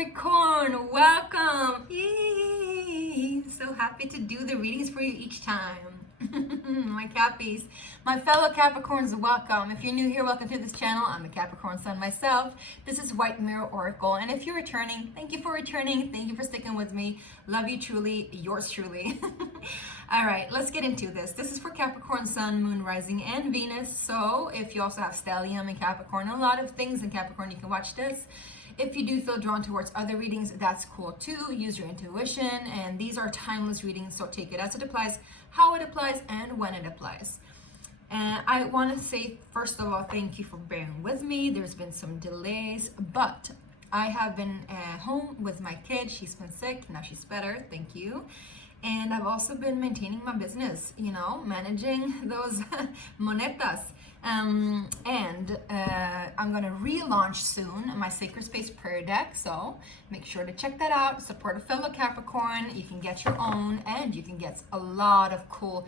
Capricorn, welcome. Yay. So happy to do the readings for you each time. My Cappies, my fellow Capricorns, welcome. If you're new here, welcome to this channel. I'm a Capricorn sun myself. This is White Mirror Oracle, and if you're returning, thank you for returning. Thank you for sticking with me. Love you truly, yours truly. All right, let's get into this. This is for Capricorn Sun, Moon, Rising, and Venus. So if you also have Stellium in Capricorn, a lot of things in Capricorn, you can watch this. If you do feel drawn towards other readings, that's cool too. Use your intuition, and these are timeless readings, so take it as it applies, how it applies, and when it applies. And I want to say, first of all, thank you for bearing with me. There's been some delays, but I have been home with my kid. She's been sick, now she's better, thank you. And I've also been maintaining my business, you know, managing those monetas. I'm gonna relaunch soon my Sacred Space Prayer Deck, so make sure to check that out. Support a fellow Capricorn. You can get your own, and you can get a lot of cool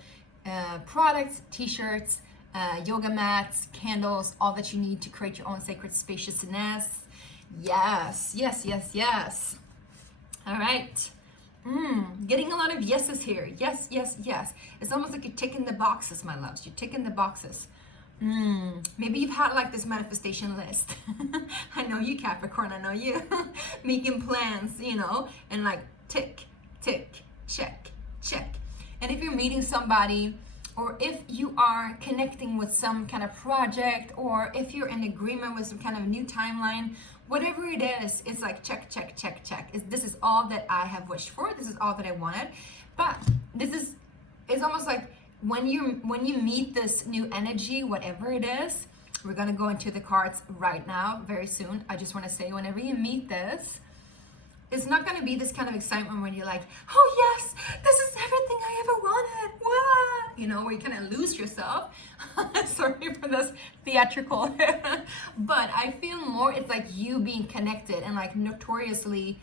products, t-shirts, yoga mats, candles, all that you need to create your own sacred spaciousness. Yes, yes, yes, yes. All right. Getting a lot of yeses here. Yes, yes, yes. It's almost like you're ticking the boxes, my loves. You're ticking the boxes. Maybe you've had like this manifestation list. I know you, Capricorn. I know you. Making plans, you know, and like tick, tick, check, check. And if you're meeting somebody, or if you are connecting with some kind of project, or if you're in agreement with some kind of new timeline, whatever it is, it's like check, check, check, check. This is all that I have wished for. This is all that I wanted. But it's almost like when you meet this new energy, whatever it is, we're gonna go into the cards right now, very soon. I just want to say, whenever you meet this, it's not gonna be this kind of excitement when you're like, oh yes, this is everything I ever wanted. Wow. You know, where you kind of lose yourself. Sorry for this theatrical. But I feel more, it's like you being connected and like notoriously,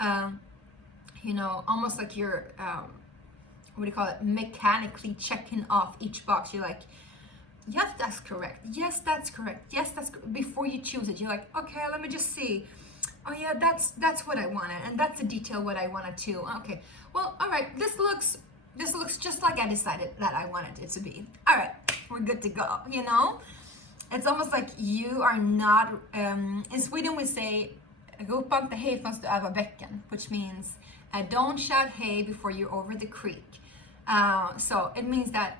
you know, almost like you're, what do you call it? Mechanically checking off each box. You're like, yes, that's correct. Yes, that's correct. Yes, that's before you choose it. You're like, okay, let me just see. Oh yeah, that's what I wanted, and that's the detail what I wanted too. Okay, well, all right, this looks just like I decided that I wanted it to be. All right, we're good to go. You know, it's almost like you are not. In Sweden we say "ropa inte hej förrän du över bäcken," which means don't shout hey before you're over the creek. So it means that.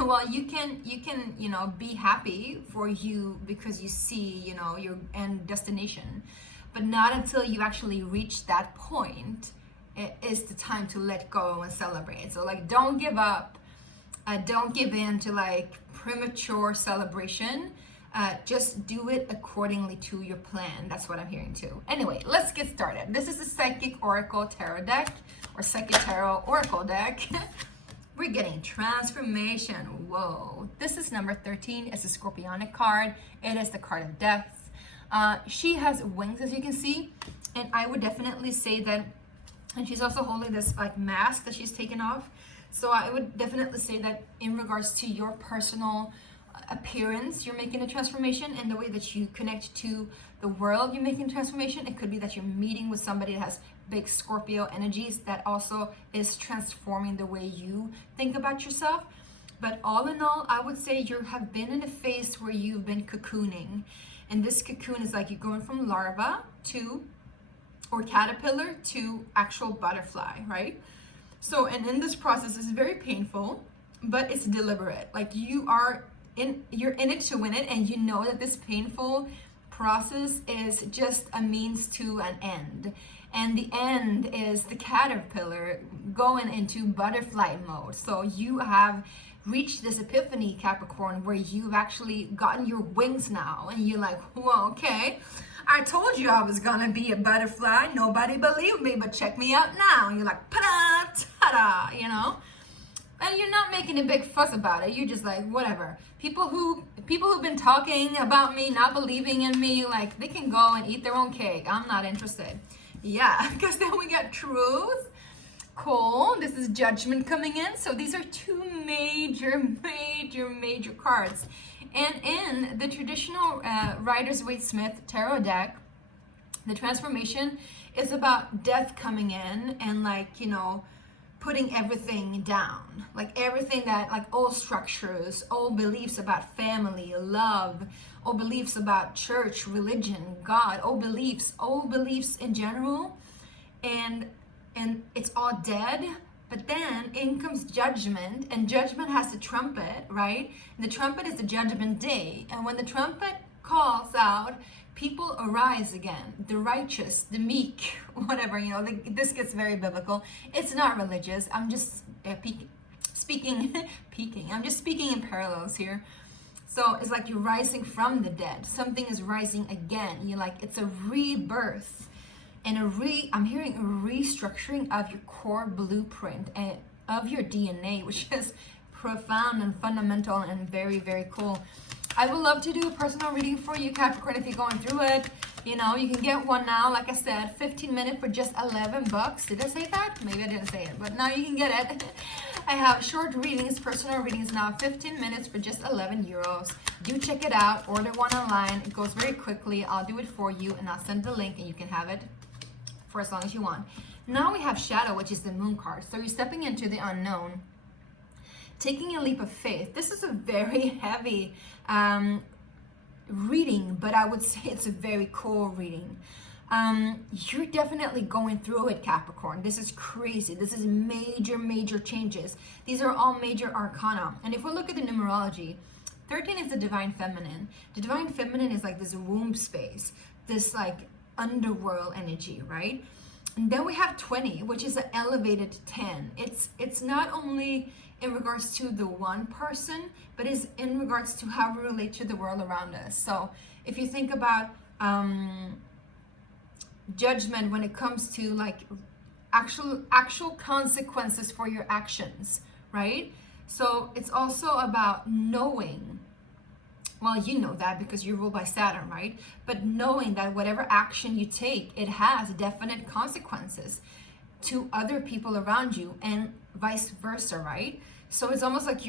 Well, you can, you know, be happy for you because you see, you know, your end destination, but not until you actually reach that point is the time to let go and celebrate. So like, don't give up, don't give in to like premature celebration. Just do it accordingly to your plan. That's what I'm hearing too. Anyway, let's get started. This is the Psychic Oracle Tarot deck, or Psychic Tarot Oracle deck. We're getting transformation. Whoa. This is number 13. It's a Scorpionic card. It is the card of death. She has wings, as you can see. And I would definitely say that, and she's also holding this like mask that she's taken off. So I would definitely say that in regards to your personal appearance, you're making a transformation, and the way that you connect to the world, you're making a transformation. It could be that you're meeting with somebody that has big Scorpio energies that also is transforming the way you think about yourself. But all in all, I would say you have been in a phase where you've been cocooning, and this cocoon is like you're going from larva to, or caterpillar to actual butterfly, right? So, and in this process, it's very painful, but it's deliberate. Like you're in it to win it, and you know that this painful process is just a means to an end. And the end is the caterpillar going into butterfly mode. So you have reached this epiphany, Capricorn, where you've actually gotten your wings now. And you're like, well, okay, I told you I was gonna be a butterfly. Nobody believed me, but check me out now. And you're like, ta-da, ta-da, you know? And you're not making a big fuss about it. You're just like, whatever. People who've been talking about me, not believing in me, like they can go and eat their own cake. I'm not interested. Yeah, because then we got truth. Cool. This is judgment coming in. So these are two major cards. And in the traditional Rider-Waite-Smith tarot deck, The transformation is about death coming in and like, you know, putting everything down, like everything that, like old structures, old beliefs about family, love, old beliefs about church, religion, God, old beliefs in general, and it's all dead. But then in comes judgment, and judgment has the trumpet, right? And the trumpet is the judgment day, and when the trumpet calls out, people arise again, the righteous, the meek, whatever, you know, this gets very biblical. It's not religious. I'm just speaking in parallels here. So it's like you're rising from the dead. Something is rising again. You're like, it's a rebirth. And I'm hearing a restructuring of your core blueprint and of your DNA, which is profound and fundamental and very, very cool. I would love to do a personal reading for you, Capricorn, if you're going through it. You know, you can get one now, like I said, 15 minutes for just $11. Did I say that? Maybe I didn't say it, but now you can get it. I have short readings, personal readings now, 15 minutes for just €11. Do check it out. Order one online. It goes very quickly. I'll do it for you, and I'll send the link, and you can have it for as long as you want. Now we have Shadow, which is the moon card. So you're stepping into the unknown, taking a leap of faith. This is a very heavy reading, but I would say it's a very cool reading. You're definitely going through it, Capricorn. This is crazy. This is major changes. These are all major arcana. And if we look at the numerology, 13 is the divine feminine. The divine feminine is like this womb space, this like underworld energy, right? And then we have 20, which is an elevated 10. It's not only in regards to the one person, but is in regards to how we relate to the world around us. So if you think about judgment when it comes to like actual consequences for your actions, right? So it's also about knowing, well, you know that because you're ruled by Saturn, right? But knowing that whatever action you take, it has definite consequences to other people around you and vice versa, right? So it's almost like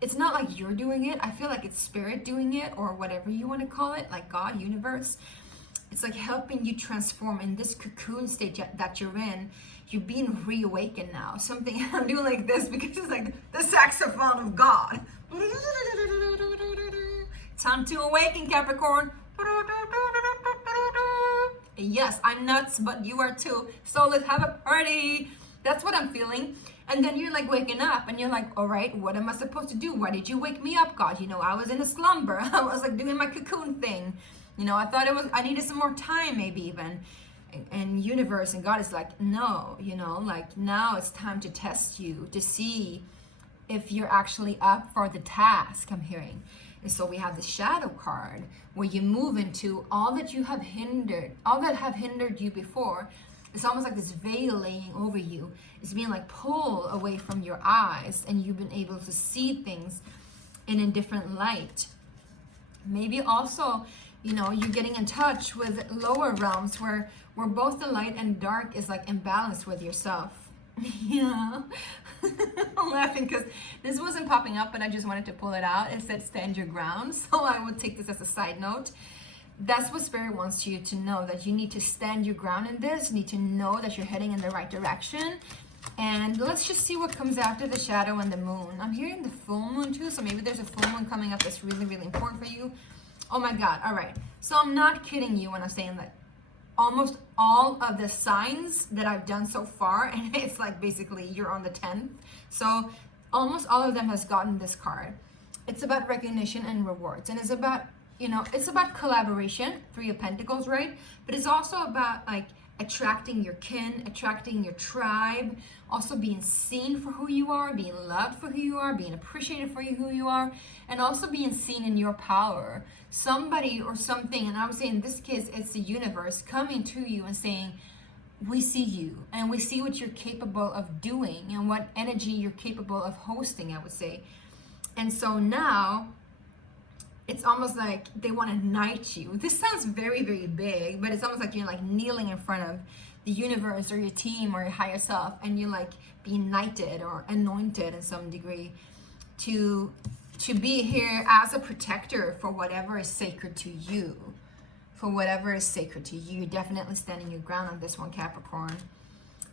it's not like you're doing it. I feel like it's spirit doing it, or whatever you want to call it, like God, universe. It's like helping you transform in this cocoon state that you're in. You're being reawakened now. Something, I'm doing like this because it's like the saxophone of God. Time to awaken, Capricorn. Yes, I'm nuts, but you are too. So let's have a party. That's what I'm feeling. And then you're like waking up and you're like, all right, what am I supposed to do? Why did you wake me up, God? You know, I was in a slumber. I was like doing my cocoon thing. You know, I thought I needed some more time, maybe even. And universe and God is like, no, you know, like now it's time to test you to see if you're actually up for the task, I'm hearing. And so we have the shadow card where you move into all that have hindered you before. It's almost like this veil laying over you. It's being like pulled away from your eyes, and you've been able to see things in a different light. Maybe also, you know, you're getting in touch with lower realms where both the light and dark is like imbalanced with yourself. Yeah. I'm laughing because this wasn't popping up, but I just wanted to pull it out. It said stand your ground. So I would take this as a side note. That's what Spirit wants you to know, that you need to stand your ground in this. You need to know that you're heading in the right direction. And let's just see what comes after the shadow and the moon. I'm hearing the full moon too, so maybe there's a full moon coming up that's really, really important for you. Oh my God, all right. So I'm not kidding you when I'm saying that almost all of the signs that I've done so far, and it's like basically you're on the 10th. So almost all of them has gotten this card. It's about recognition and rewards, and it's about, you know, it's about collaboration, 3 of Pentacles, right? But it's also about like attracting your kin, attracting your tribe, also being seen for who you are, being loved for who you are, being appreciated for who you are, and also being seen in your power. Somebody or something, and I would say in this case, it's the universe coming to you and saying, we see you, and we see what you're capable of doing and what energy you're capable of hosting, I would say. And so now, it's almost like they want to knight you. This sounds very, very big, but it's almost like you're like kneeling in front of the universe or your team or your higher self, and you're like being knighted or anointed in some degree to be here as a protector for whatever is sacred to you. for whatever is sacred to you. You're definitely standing your ground on this one, Capricorn.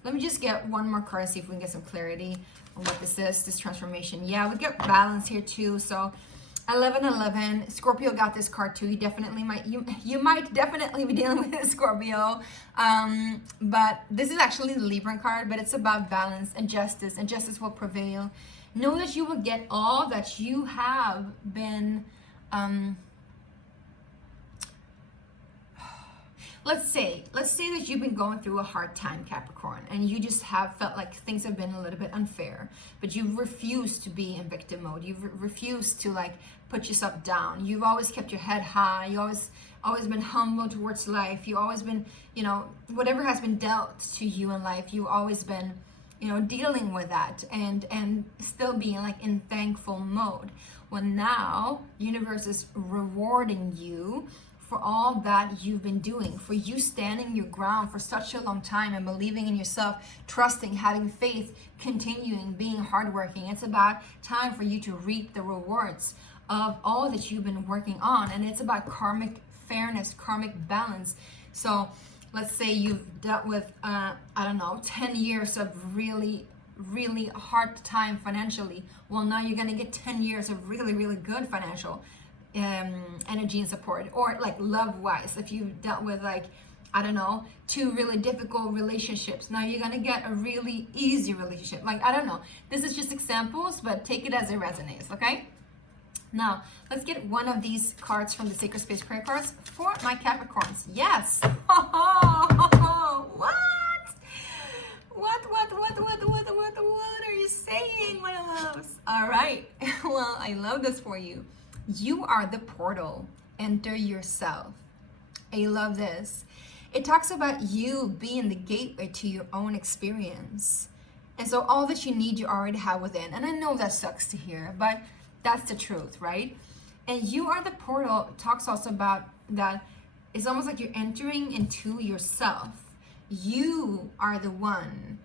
Let me just get one more card and see if we can get some clarity on what this is, this transformation. Yeah, we get balance here too. So 1111, Scorpio got this card too. You definitely might, you might definitely be dealing with a Scorpio. But this is actually the Libra card, but it's about balance and justice will prevail. Know that you will get all that you have been, let's say that you've been going through a hard time, Capricorn, and you just have felt like things have been a little bit unfair, but you've refused to be in victim mode. You've refused to like put yourself down. You've always kept your head high. You always been humble towards life. You always been, you know, whatever has been dealt to you in life, you've always been, you know, dealing with that and still being like in thankful mode. Well, now universe is rewarding you for all that you've been doing, for you standing your ground for such a long time and believing in yourself, trusting, having faith, continuing, being hardworking. It's about time for you to reap the rewards of all that you've been working on. And it's about karmic fairness, karmic balance. So let's say you've dealt with, I don't know, 10 years of really hard time financially. Well, now you're going to get 10 years of really good financial energy and support. Or like love wise, if you've dealt with like, I don't know, 2 really difficult relationships, now you're gonna get a really easy relationship. Like, I don't know, this is just examples, but take it as it resonates. Okay, now let's get one of these cards from the Sacred Space Prayer cards for my Capricorns. Yes. What are you saying, my loves? All right. Well, I love this for you. You are the portal. Enter yourself. I love this. It talks about you being the gateway to your own experience. And so all that you need, you already have within. And I know that sucks to hear, but that's the truth, right? And you are the portal. It talks also about that it's almost like you're entering into yourself. You are the one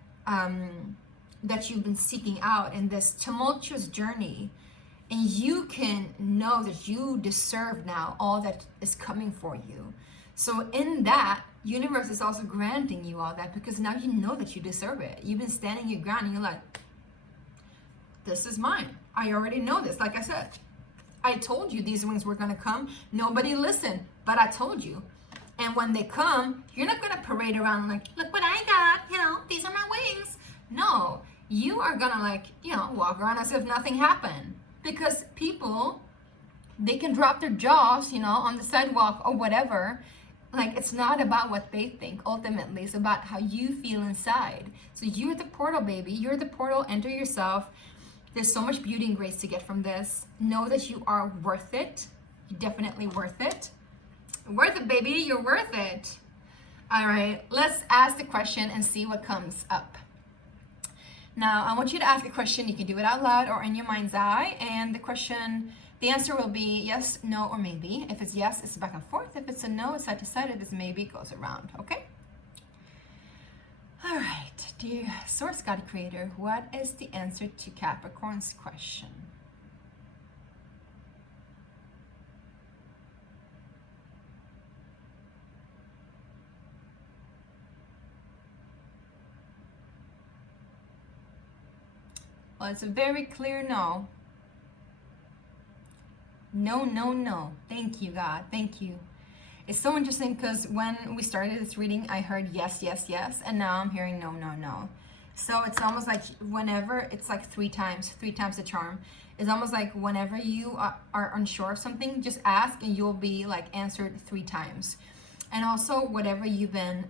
that you've been seeking out in this tumultuous journey. And you can know that you deserve now all that is coming for you. So in that, universe is also granting you all that because now you know that you deserve it. You've been standing your ground and you're like, this is mine. I already know this. Like I said, I told you these wings were going to come. Nobody listened, but I told you. And when they come, you're not going to parade around like, look what I got. You know, these are my wings. No, you are going to like, you know, walk around as if nothing happened. Because people, they can drop their jaws, you know, on the sidewalk or whatever. Like, it's not about what they think. Ultimately, it's about how you feel inside. So you're the portal, baby. You're the portal. Enter yourself. There's so much beauty and grace to get from this. Know that you are worth it. You're definitely worth it. Worth it, baby. You're worth it. All right. Let's ask the question and see what comes up. Now, I want you to ask a question. You can do it out loud or in your mind's eye. And the question, the answer will be yes, no, or maybe. If it's yes, it's back and forth. If it's a no, it's side to side. If it's maybe, it goes around. Okay? All right. Dear Source God Creator, what is the answer to Capricorn's question? Well, it's a very clear no. No, no, no. Thank you, God. Thank you. It's so interesting because when we started this reading, I heard yes, yes, yes. And now I'm hearing no, no, no. So it's almost like whenever, it's like three times the charm. It's almost like whenever you are unsure of something, just ask and you'll be like answered 3 times. And also whatever you've been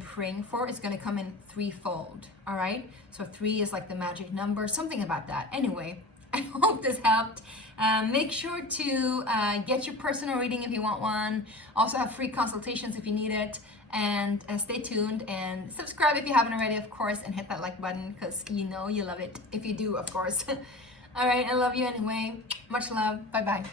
praying for, it's going to come in 3-fold. All right. So 3 is like the magic number, something about that. Anyway, I hope this helped. Make sure to get your personal reading if you want one. Also have free consultations if you need it. And stay tuned and subscribe if you haven't already, of course, and hit that like button because you know you love it. If you do, of course. All right. I love you anyway. Much love. Bye-bye.